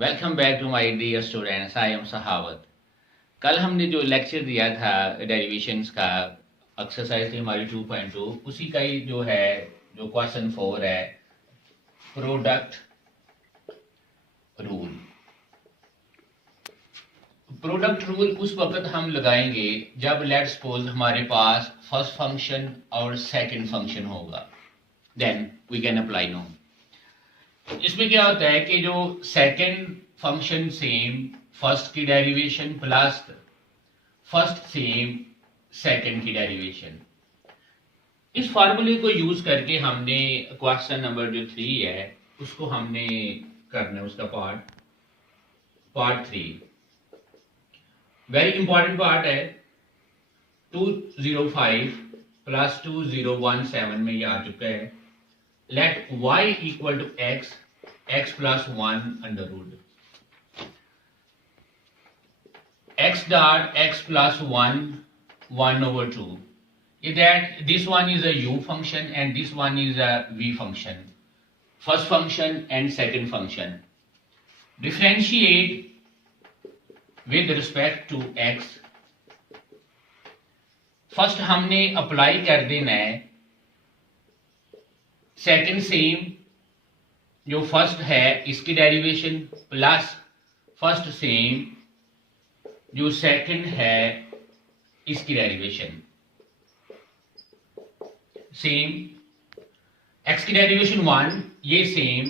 Welcome back to my dear students. I am Sahawat. कल हमने जो लेक्चर दिया था डेरिवेशंस का, एक्सरसाइज थी हमारी 2.2, उसी का ही जो क्वेश्चन 4 है, प्रोडक्ट रूल। प्रोडक्ट रूल उस वक्त हम लगाएंगे जब लेट सपोज हमारे पास फर्स्ट फंक्शन और सेकंड फंक्शन होगा, then we can apply no. इसमें क्या होता है कि जो सेकंड फंक्शन सेम फर्स्ट की derivation plus first same second की डेरिवेशन, इस फार्मूले को यूज करके हमने क्वेश्चन नंबर जो 3 है उसको हमने करना है, उसका पार्ट 3 वेरी इंपॉर्टेंट पार्ट है। 205 प्लस 2017 में ये आ चुका है। Let y equal to x plus 1 under root x dot x plus 1 over 2. That this one is a u function and this one is a v function. First function and second function. Differentiate with respect to x. First हमने apply कर देना है second same जो first है इसकी derivation plus first same जो second है इसकी डेरिवेशन। सेम x की डेरिवेशन 1, ये same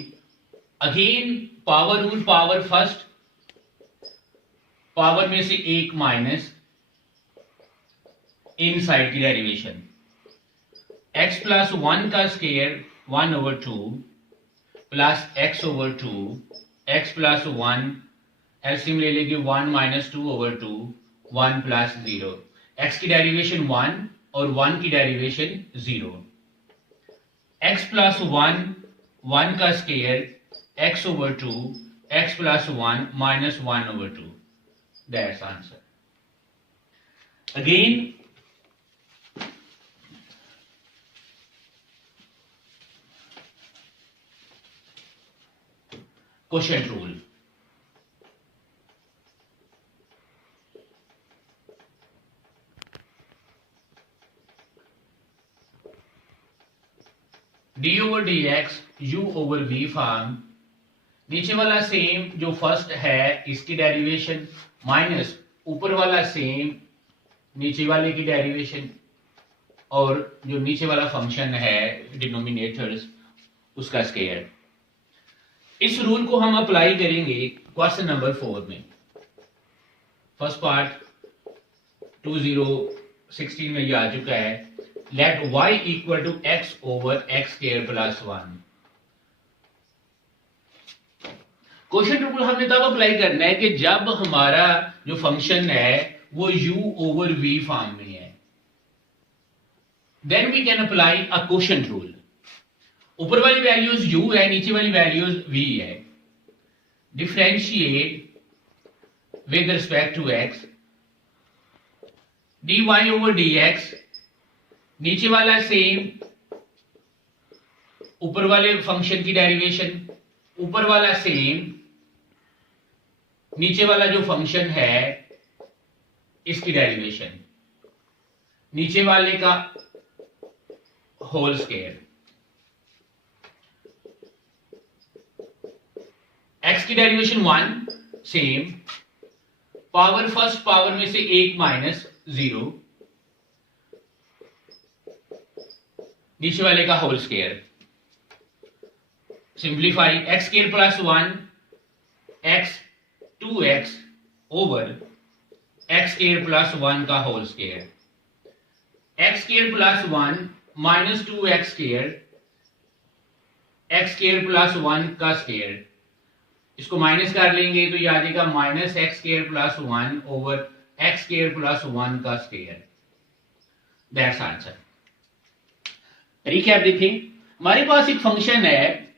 again power rule, power first, power में से एक माइनस इन साइड की डेरिवेशन। x प्लस 1 का square 1 over 2 plus x over 2, x plus 1 LCM ले लेंगे 1 माइनस 2 over 2, 1 प्लस 0। x की डेरिवेशन 1 और 1 की डेरिवेशन 0। x प्लस 1 का square x over 2, x plus 1 minus 1 over 2। That's answer. Again quotient rule. D over d x u over v form, नीचे वाला same जो first है इसकी डेरिवेशन माइनस ऊपर वाला सेम नीचे वाले की डेरिवेशन और जो नीचे वाला फंक्शन है डिनोमिनेटर्स उसका स्क्वायर। इस रूल को हम अप्लाई करेंगे क्वेश्चन नंबर 4 में। फर्स्ट पार्ट 2016 में ये आ चुका है। Let y equal to x over x square plus 1। Quotient rule हमने तब अप्लाई करना है कि जब हमारा जो फंक्शन है वो u ओवर v फॉर्म में है, then we can apply a quotient rule. ऊपर वाली वैल्यूज u है, नीचे वाली वैल्यूज v है। Differentiate with respect to x, dy over dx, नीचे वाला सेम ऊपर वाले फंक्शन की डेरिवेशन, ऊपर वाला सेम नीचे वाला जो फंक्शन है इसकी डेरिवेशन, नीचे वाले का होल स्क्वायर। x की derivation 1 same, power first power में से एक माइनस 0, नीचे वाले का whole square. Simplify x square plus 1 x 2x over x square plus 1 का whole square. x square plus 1 minus 2x square, x square plus 1 का square, इसको माइनस कर लेंगे तो ये आ जाएगा minus x square plus 1 over x square plus 1 का square. That's answer. Recap देखें, हमारे पास एक फंक्शन है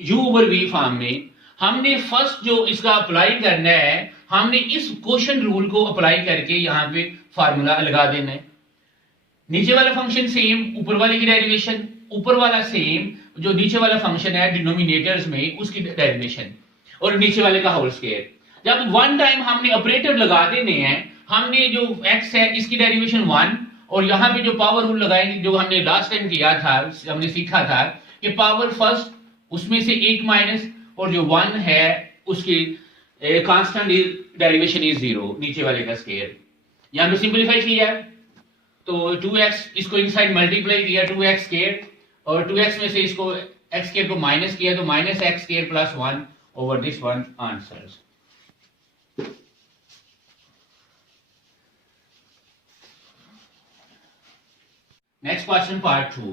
u ओवर v फॉर्म में। हमने फर्स्ट जो इसका अप्लाई करना है, हमने इस क्वोशिएंट रूल को अप्लाई करके यहां पे फार्मूला लगा देना है। नीचे वाला फंक्शन सेम, ऊपर वाले की डेरिवेशन, ऊपर वाला सेम जो नीचे वाला फंक्शन है डिनोमिनेटर्स में उसकी डेरिवेशन। और नीचे वाले का होल स्क्वायर। जब वन टाइम हमने ऑपरेटर लगा देने हैं, हमने जो x है इसकी डेरिवेशन 1, और यहां पे जो पावर रूल लगाएंगे, जो हमने लास्ट टाइम किया था, हमने सीखा था कि पावर फर्स्ट उसमें से एक माइनस, और जो 1 है उसकी कांस्टेंट डेरिवेशन इज 0, नीचे वाले का स्क्वायर। यहां पे सिंपलीफाई किया है तो 2x, इसको इनसाइड मल्टीप्लाई किया 2x स्क्वायर, और 2x में से इसको x स्क्वायर को माइनस किया तो minus x square plus 1 over this one answers. Next question, part 2.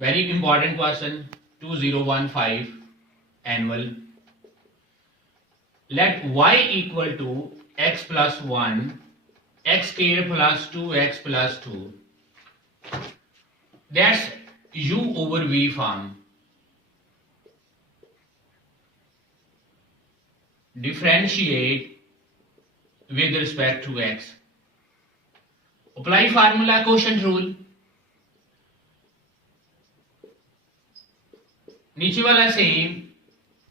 Very important question, 2015 annual. Let y equal to x plus 1, x square plus 2x plus 2. That's u over v form. Differentiate with respect to x. Apply formula quotient rule. नीचे वाला same,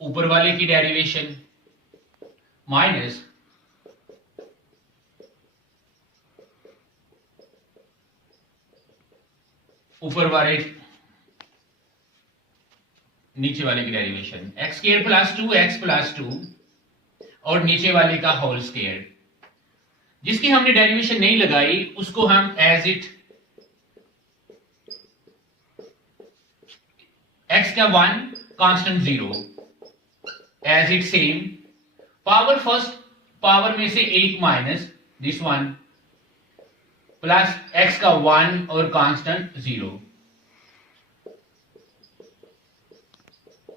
ऊपर वाले की derivation minus ऊपर वाले नीचे वाले की derivation x square plus 2x plus 2 और नीचे वाले का होल स्क्वायर। जिसकी हमने डेरिवेशन नहीं लगाई उसको हम एज इट x का 1 constant 0 as it same, power first power में से एक minus this one plus x का 1 और constant 0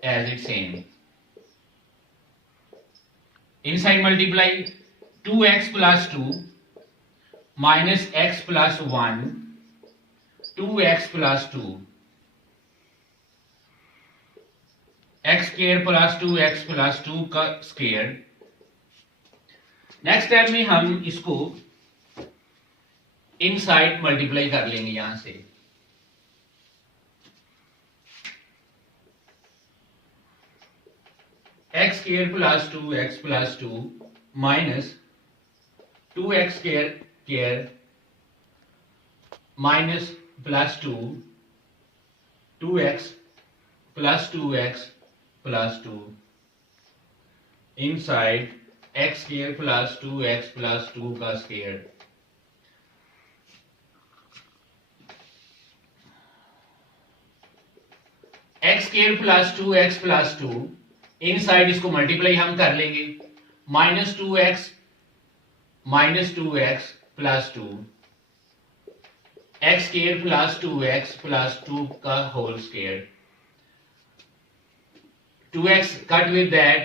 as it same. Inside multiply 2x plus 2 minus x plus 1, 2x plus 2, x square plus 2x plus 2 का square. Next step में हम इसको inside multiply कर लेंगे यहां से। x square plus 2x plus 2 minus 2x square minus plus 2, 2x plus 2x plus 2 inside x square plus 2x plus 2 का square. x square plus 2x plus 2 inside इसको multiply हम कर लेंगे, minus 2x minus 2x plus 2, x square plus 2x plus 2 का whole square. 2x cut with that,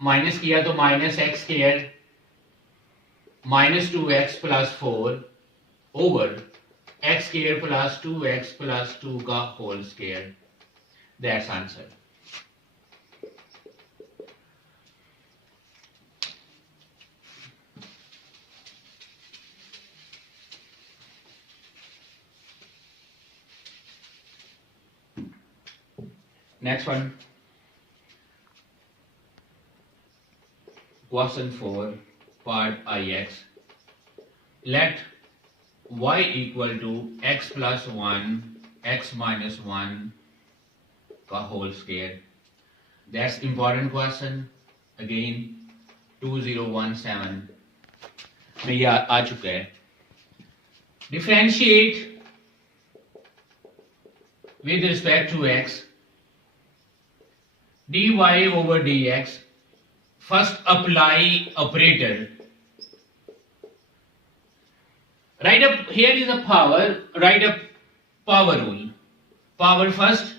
minus किया तो minus x square minus 2x plus 4 over x square plus 2x plus 2 का whole square. That's answer. Next one, question 4, part IX. Let y equal to x plus 1, x minus 1 का whole square. That's important question. Again, 2017 में ये आ चुका है। Differentiate with respect to x. dy over dx. First apply operator. Write up, here is a power, write up power rule. Power first,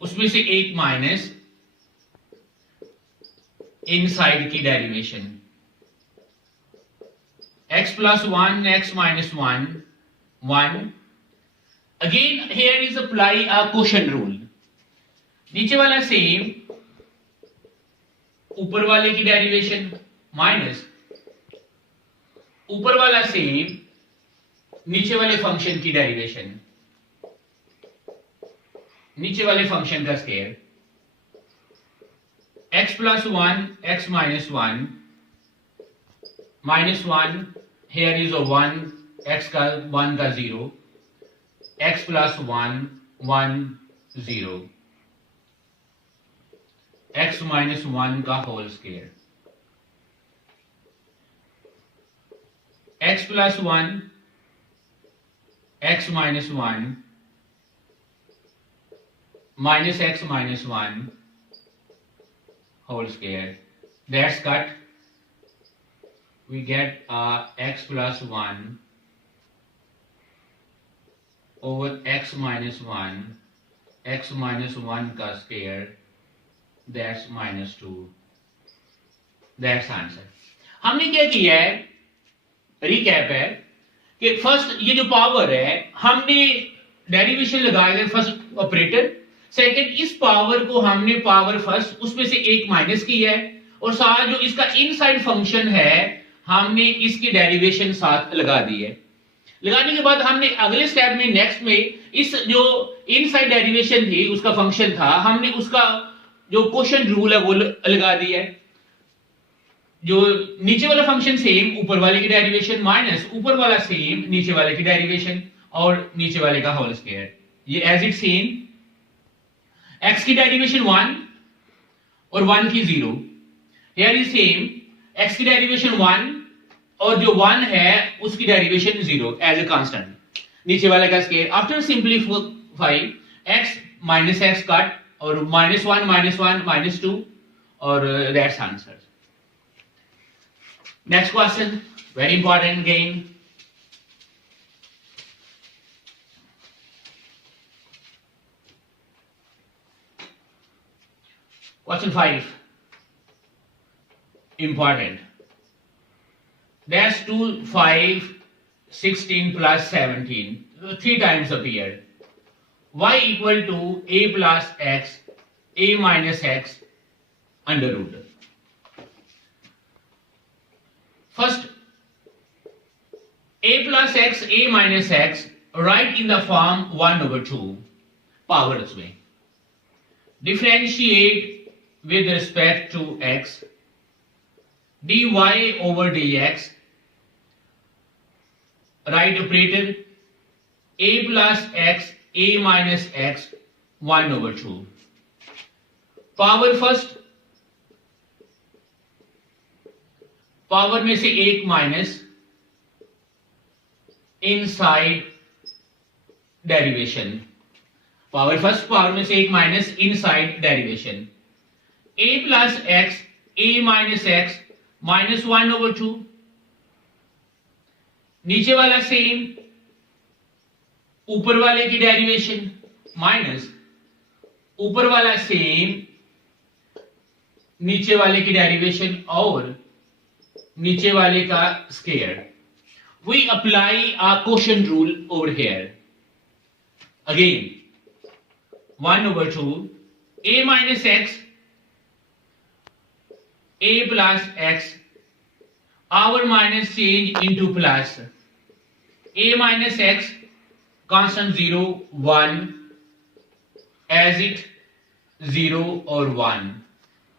उसमें से एक minus inside की derivation x plus 1, x minus 1, 1. Again here is apply a quotient rule. नीचे वाला same, ऊपर वाले की derivation minus ऊपर वाला सेम, नीचे वाले फंक्शन की डेरिवेशन। नीचे वाले फंक्शन का square x plus 1 x minus 1 minus 1 here is a 1 x का 1 का 0 x plus 1 1 0 x minus 1 का whole square x plus 1 x minus 1 minus x minus 1 whole square, that's cut. We get x plus 1 over x minus 1 का square, that's minus 2. That's answer. हमने क्या किया है, recap है कि फर्स्ट ये जो पावर है हमने डेरिवेशन लगाया है फर्स्ट ऑपरेटर, सेकंड इस पावर को हमने पावर फर्स्ट उसमें से एक माइनस किया है और साथ जो इसका इनसाइड फंक्शन है हमने इसकी डेरिवेशन साथ लगा दी है। लगाने के बाद हमने अगले स्टेप में नेक्स्ट में इस जो इनसाइड डेरिवेशन थी उसका फंक्शन था हमने उसका जो क्वोशिएंट रूल है वो लगा दिया है। जो नीचे वाला फंक्शन सेम ऊपर वाले की डेरिवेशन माइनस ऊपर वाला सेम नीचे वाले की डेरिवेशन और नीचे वाले का होल स्क्वायर, ये एज इट सेम x की डेरिवेशन 1 और 1 की 0, हियर इज सेम x की डेरिवेशन 1 और जो 1 है उसकी डेरिवेशन 0 एज ए कांस्टेंट, नीचे वाले का square. After simplify x minus x cut और -1 -2 और that's answer. Next question, very important again. Question 5, important. Dash 2, 5, 16 plus 17, 3 times appeared. Y equal to a plus x, a minus x, under root. First, a plus x, a minus x, write in the form 1 over 2, powers में. Differentiate with respect to x, dy over dx, write operator, a plus x, a minus x, 1 over 2. Power first, power में से एक minus inside derivation, power first power में से एक minus inside derivation, a plus x a minus x minus 1 over 2, नीचे वाला same ऊपर वाले की डेरिवेशन माइनस ऊपर वाला सेम नीचे वाले की डेरिवेशन और नीचे वाले का square. We apply our quotient rule over here. Again, 1 over 2, a minus x, a plus x, our minus change into plus, a minus x, constant 0, 1, as it 0 or 1,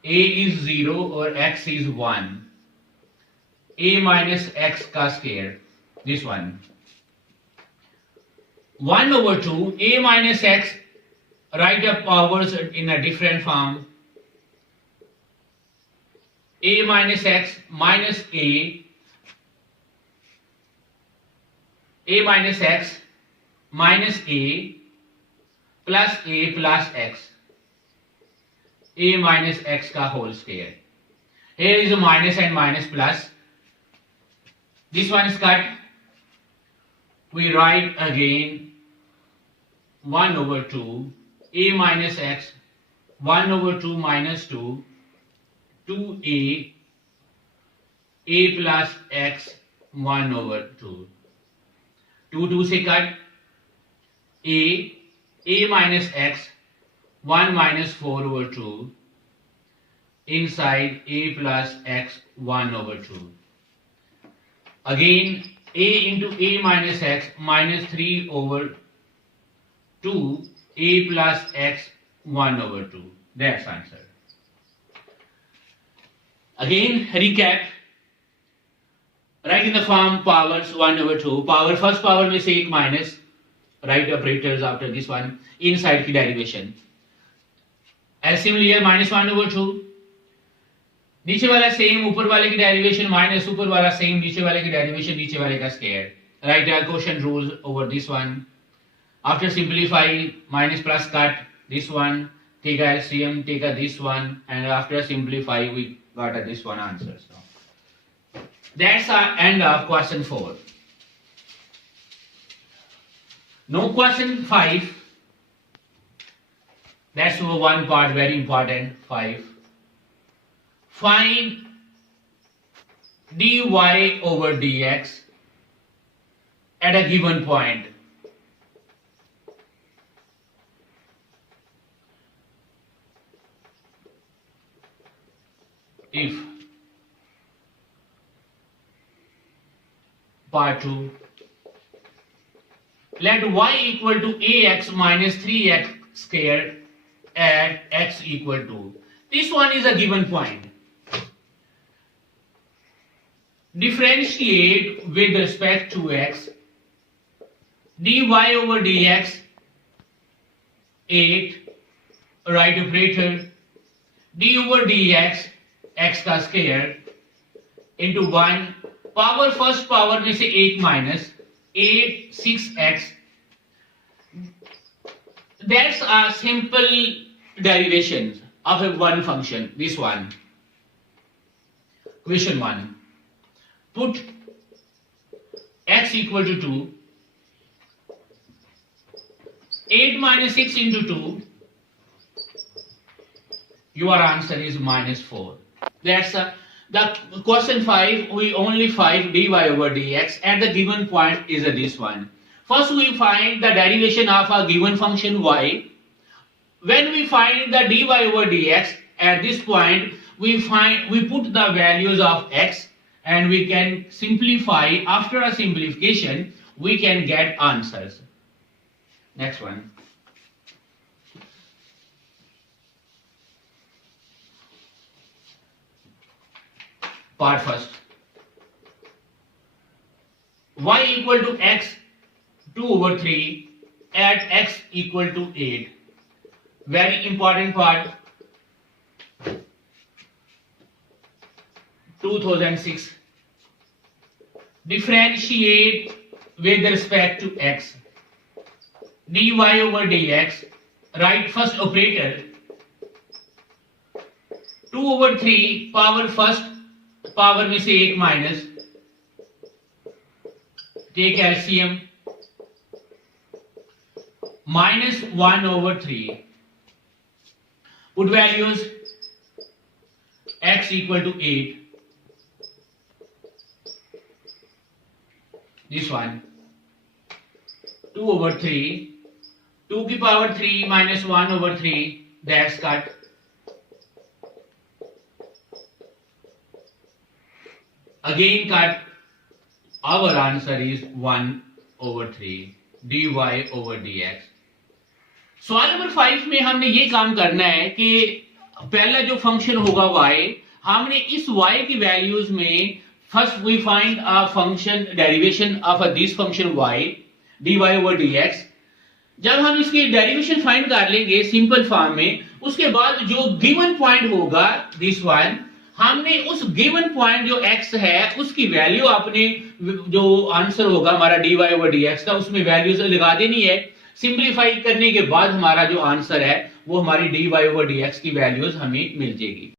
a is 0 or x is 1, a minus x का square, this one, 1 over 2, a minus x, write the powers in a different form, a minus x minus a minus x minus a plus x, a minus x का whole square. Here is a minus and minus plus. This one is cut. We write again 1 over 2, a minus x, 1 over 2 minus 2, 2a, a plus x, 1 over 2. 2 से cut, a minus x, 1 minus 4 over 2, inside a plus x, 1 over 2. Again, a into a minus x minus 3 over 2 a plus x 1/2. That's answer. Again, recap. Write in the form powers 1/2. Power first power में से एक minus, right operators after this one, inside की derivation. LCM लिया -1/2. नीचे वाला same, ऊपर वाले की डेरिवेशन माइनस, ऊपर वाला सेम, नीचे वाले की डेरिवेशन, नीचे वाले का square. Write our quotient rules over this one. After simplify, minus plus cut this one, take a LCM, take a this one, and after simplify, we got a this one answer. So that's our end of question 4. No question 5. That's one part very important. 5. Find dy over dx at a given point. If part 2, let y equal to ax minus 3x squared at x equal to. This one is a given point. Differentiate with respect to x. dy over dx 8, right operator, d over dx x का square into 1, power first power में से 8 minus 8 6x. That's a simple derivation of a one function, this one. Question 1. Put x equal to 2. 8 minus 6 into 2. Your answer is -4. That's the question 5. We only find dy over dx at the given point is this one. First we find the derivation of a given function y. When we find the dy over dx at this point, we put the values of x and we can simplify. After a simplification, we can get answers. Next one. Part first. Y equal to x 2 over 3 at x equal to 8. Very important part. 2006. Differentiate with respect to x. dy over dx. Write first operator. 2 over 3 power first power में से 1 minus, take LCM, -1 over 3. Put values x equal to 8. This one 2 over 3, 2 की power 3 minus 1 over 3, that's cut. Again cut. Our answer is 1 over 3 dy over dx. सवाल number 5 में हमने ये काम करना है कि पहला जो फंक्शन होगा y, हमने इस y की वैल्यूज में first we find a function derivation of this function y dy over dx. जब हम इसकी डेरिवेशन फाइंड कर लेंगे सिंपल फॉर्म में, उसके बाद जो गिवन पॉइंट होगा दिस वन, हमने उस गिवन पॉइंट जो x है उसकी वैल्यू अपने जो आंसर होगा हमारा dy over dx का, उसमें वैल्यूज लगा देनी है. सिंप्लीफाई करने के बाद हमारा जो आंसर है वो हमारी dy over dx की वैल्यूज हमें मिल जाएगी.